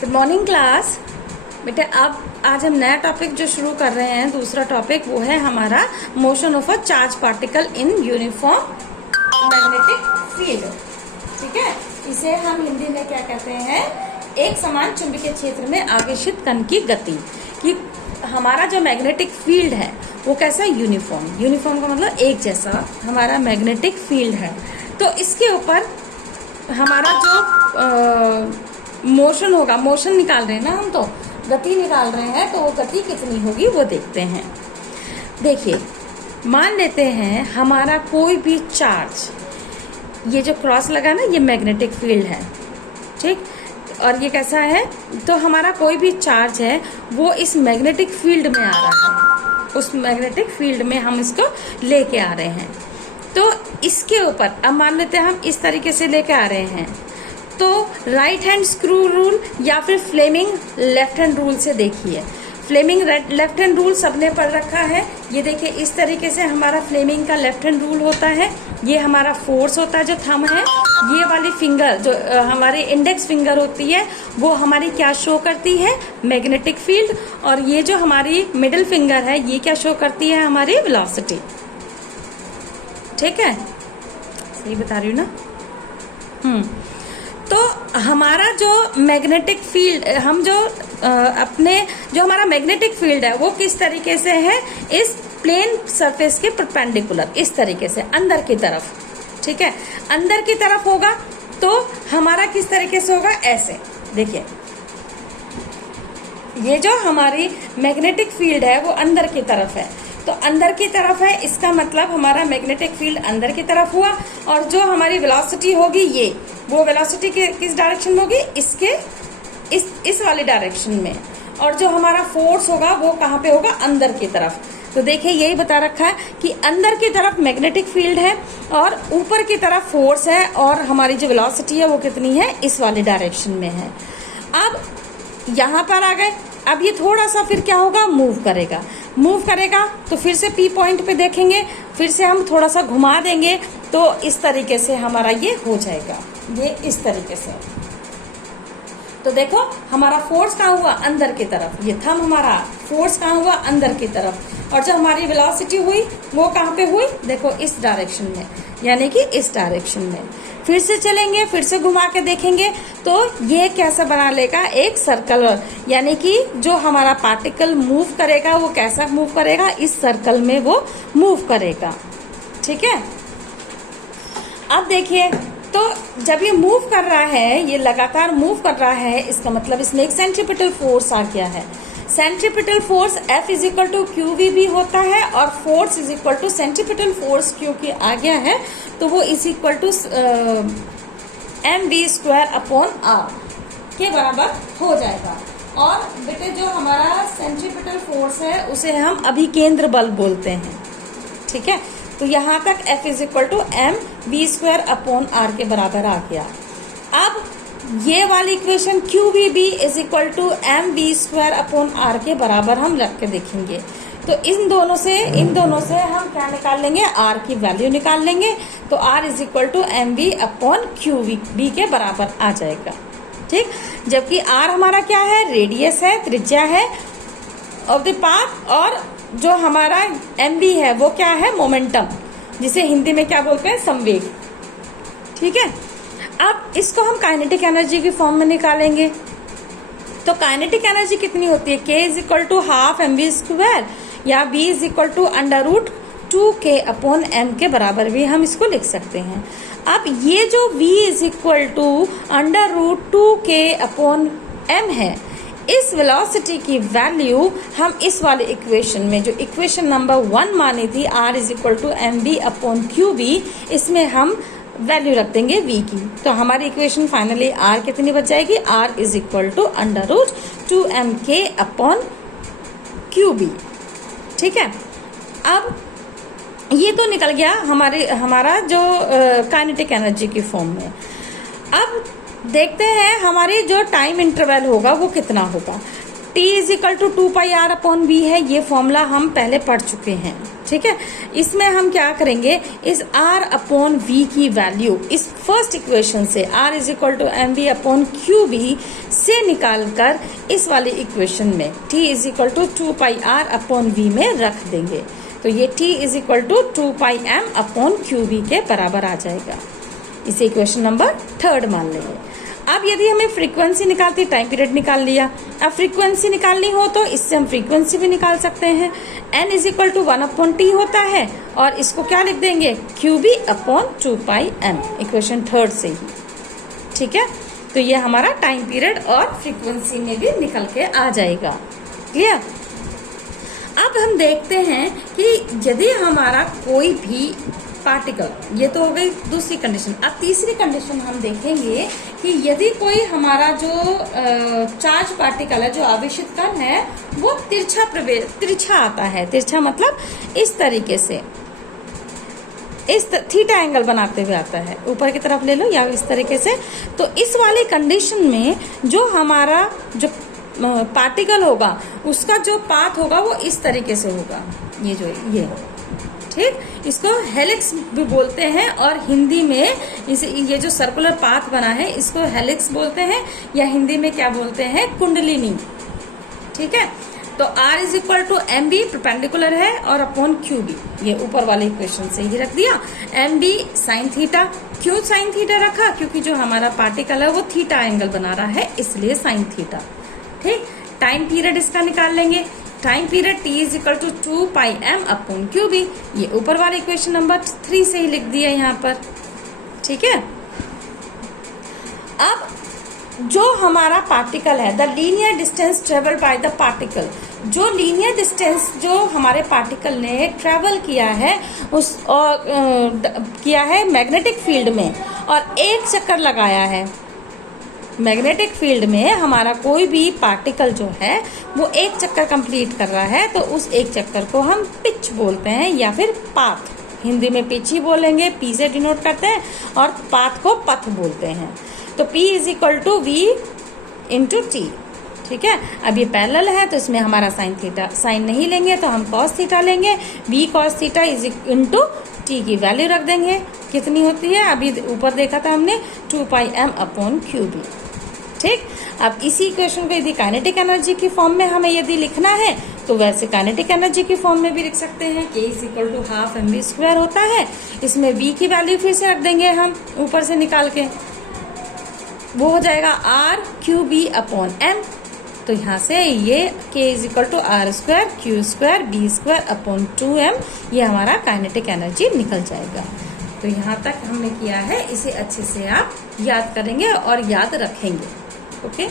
Good morning class. बेटा अब आज हम नया टॉपिक जो शुरू कर रहे हैं, दूसरा टॉपिक, वो है हमारा motion of a charge particle in uniform magnetic field. ठीक है, इसे हम हिंदी में क्या कहते हैं? एक समान चुंबकीय क्षेत्र में आवेशित कण की गति। कि हमारा जो मैग्नेटिक फील्ड है वो कैसा? यूनिफॉर्म। यूनिफॉर्म का मतलब एक जैसा हमारा मैग्नेटिक फील्ड है। तो इसके ऊपर हमारा जो मोशन होगा, मोशन निकाल रहे हैं ना हम, तो गति निकाल रहे हैं, तो वो गति कितनी होगी वो देखते हैं। देखिए, मान लेते हैं हमारा कोई भी चार्ज, ये जो क्रॉस लगा ना, ये मैग्नेटिक फील्ड है, ठीक, और ये कैसा है? तो हमारा कोई भी चार्ज है वो इस मैग्नेटिक फील्ड में आ रहा है, उस मैग्नेटिक फील्ड में हम इसको लेके आ रहे हैं। तो इसके ऊपर अब मान लेते हैं हम इस तरीके से लेके आ रहे हैं, तो राइट हैंड स्क्रू रूल या फिर फ्लेमिंग लेफ्ट हैंड रूल से देखिए। फ्लेमिंग लेफ्ट हैंड रूल सबने पढ़ रखा है। ये देखिए, इस तरीके से हमारा फ्लेमिंग का लेफ्ट हैंड रूल होता है। ये हमारा फोर्स होता है जो थंब है। ये वाली फिंगर जो हमारी इंडेक्स फिंगर होती है वो हमारी क्या शो करती है? Magnetic field. और ये जो हमारी मिडिल फिंगर है ये क्या शो करती है? हमारी वेलोसिटी। ठीक है, सही बता रही हूँ ना? तो हमारा जो मैग्नेटिक फील्ड, हम जो जो हमारा मैग्नेटिक फील्ड है वो किस तरीके से है? इस प्लेन सरफेस के परपेंडिकुलर, इस तरीके से अंदर की तरफ। ठीक है, अंदर की तरफ होगा तो हमारा किस तरीके से होगा? ऐसे देखिए, ये जो हमारी मैग्नेटिक फील्ड है वो अंदर की तरफ है, तो अंदर की तरफ है, इसका मतलब हमारा मैग्नेटिक फील्ड अंदर की तरफ हुआ। और जो हमारी वेलोसिटी होगी, ये वो वेलोसिटी किस डायरेक्शन में होगी? इसके इस वाली डायरेक्शन में। और जो हमारा फोर्स होगा वो कहाँ पे होगा? अंदर की तरफ। तो देखिए, यही बता रखा है कि अंदर की तरफ मैग्नेटिक फील्ड है और ऊपर की तरफ फोर्स है, और हमारी जो वेलोसिटी है वो कितनी है? इस वाली डायरेक्शन में है। अब यहाँ पर आ गए, अब ये थोड़ा सा फिर क्या होगा? मूव करेगा। मूव करेगा तो फिर से पी पॉइंट पे देखेंगे, फिर से हम थोड़ा सा घुमा देंगे तो इस तरीके से हमारा ये हो जाएगा, ये इस तरीके से। तो देखो, हमारा फोर्स कहाँ हुआ? अंदर की तरफ। ये थंब हमारा फोर्स कहाँ हुआ? अंदर की तरफ। और जो हमारी वेलोसिटी हुई वो कहाँ पे हुई? देखो, इस डायरेक्शन में, यानी कि इस डायरेक्शन में। फिर से चलेंगे, फिर से घुमा के देखेंगे तो ये कैसा बना लेगा? एक सर्कल। यानी कि जो हमारा पार्टिकल मूव करेगा वो कैसा मूव करेगा? इस सर्कल में वो मूव करेगा। ठीक है, अब देखिए, तो जब ये मूव कर रहा है, ये लगातार मूव कर रहा है, इसका मतलब इसमें एक सेंट्रीपिटल फोर्स आ गया है। Centripetal force F is equal to QV भी होता है, और force is equal to centripetal force क्योंकि आ गया है तो वो is equal to mv² upon r के बराबर हो जाएगा। और बेटे, जो हमारा सेंट्रीपिटल फोर्स है उसे हम अभिकेंद्र बल बोलते हैं। ठीक है, तो यहाँ तक F is equal to mv² upon r के बराबर आ गया। अब ये वाली equation QVB is equal to mv² upon r के बराबर हम रख के देखेंगे। तो इन दोनों से हम क्या निकाल लेंगे? r की वैल्यू निकाल लेंगे। तो r is equal to mv upon QVB के बराबर आ जाएगा। ठीक, जबकि r हमारा क्या है? रेडियस है, त्रिज्या है ऑफ द पाथ, और जो हमारा mv है वो क्या है? मोमेंटम, जिसे हिंदी में क्या बोलते हैं? संवेग। ठीक है, अब इसको हम काइनेटिक एनर्जी की फॉर्म में निकालेंगे। तो काइनेटिक एनर्जी कितनी होती है? K is equal to half mv², या V is equal to √2K upon m के बराबर भी हम इसको लिख सकते हैं। अब ये जो V is equal to √2K upon m है, इस वेलोसिटी की वैल्यू हम इस वाले इक्वेशन में, जो इक्वेशन नंबर 1 मानी थी, r is equal to mv upon QV, इसमें हम वैल्यू रख देंगे v की। तो हमारी इक्वेशन फाइनली r कितनी बच जाएगी? r is equal to √2mk upon QB। ठीक है, अब ये तो निकल गया हमारा जो काइनेटिक एनर्जी की फॉर्म में। अब देखते हैं हमारी जो टाइम इंटरवल होगा वो कितना होगा। T is equal to 2πr upon V है, ये फॉर्मूला हम पहले पढ़ चुके हैं। ठीक है, इसमें हम क्या करेंगे? इस R अपॉन V की वैल्यू इस फर्स्ट इक्वेशन से, R is equal to mv upon QV से निकालकर इस वाली इक्वेशन में T is equal to 2πr/v में रख देंगे तो ये T is equal to 2πm/qv के बराबर आ जाएगा। इसे इक्वेशन नंबर 3 मान लेंगे। अब यदि हमें फ्रीक्वेंसी निकालती, टाइम पीरियड निकाल लिया, अब फ्रीक्वेंसी निकालनी हो तो इससे हम फ्रीक्वेंसी भी निकाल सकते हैं। n is equal to 1/t होता है और इसको क्या लिख देंगे qb/2πm, इक्वेशन 3 से ही। ठीक है, तो ये हमारा टाइम पीरियड और फ्रीक्वेंसी में भी निकल के आ जाएगा। क्लियर। अब हम देखते हैं कि यदि हमारा कोई भी पार्टिकल, ये तो हो गई दूसरी कंडीशन। अब तीसरी कंडीशन हम देखेंगे कि यदि कोई हमारा जो चार्ज पार्टिकल है, जो आवेशित कण है, वो तिरछा आता है। तिरछा मतलब इस तरीके से, इस थीटा एंगल बनाते हुए आता है, ऊपर की तरफ ले लो या इस तरीके से। तो इस वाली कंडीशन में जो हमारा जो पार्टिकल होगा उसका जो पाथ होगा वो इस तरीके से होगा, ये ठीक, इसको हेलिक्स भी बोलते हैं और हिंदी में इसे, ये जो सर्कुलर पाथ बना है इसको हेलिक्स बोलते हैं या हिंदी में क्या बोलते हैं, कुंडलिनी। ठीक है, तो R is equal to M B perpendicular है और अपॉन क्यू बी, ये ऊपर वाले इक्वेशन से ही रख दिया। एम बी साइन थीटा, क्यों साइन थीटा रखा, क्योंकि जो हमारा पार्टिकल है वो थीटा एंगल बना रहा है, इसलिए साइन थीटा। ठीक, टाइम पीरियड इसका निकाल लेंगे। Time period T is equal to 2πm/qb, ये ऊपर वाले इक्वेशन नंबर 3 से ही लिख दिया यहाँ पर। ठीक है, अब जो हमारा पार्टिकल है, the linear distance travelled by the particle, जो लीनियर डिस्टेंस जो हमारे पार्टिकल ने ट्रेवल किया है उस किया है मैग्नेटिक फील्ड में और एक चक्कर लगाया है। मैग्नेटिक फील्ड में हमारा कोई भी पार्टिकल जो है वो एक चक्कर कंप्लीट कर रहा है तो उस एक चक्कर को हम पिच बोलते हैं या फिर पाथ, हिंदी में पिच ही बोलेंगे, P से डिनोट करते हैं, और पाथ को पथ बोलते हैं। तो P is equal to V into T। ठीक है, अब ये पैरेलल है तो इसमें हमारा साइन थीटा, साइन नहीं लेंगे तो हम कॉस थीटा लेंगे। V cos theta is into T की वैल्यू रख देंगे, कितनी होती है, अभी ऊपर देखा था हमने 2πm/qb। ठीक, अब इसी इक्वेशन को यदि काइनेटिक एनर्जी की फॉर्म में हमें यदि लिखना है तो वैसे काइनेटिक एनर्जी की फॉर्म में भी लिख सकते हैं। K is equal to half mv² होता है, इसमें V की वैल्यू फिर से रख देंगे हम ऊपर से निकाल के, वो हो जाएगा R/qb/m। तो यहाँ से ये K is equal to R² Q² B²/2m, ये हमारा काइनेटिक एनर्जी निकल जाएगा। तो यहाँ तक हमने किया है, इसे अच्छे से आप याद करेंगे और याद रखेंगे। ओके।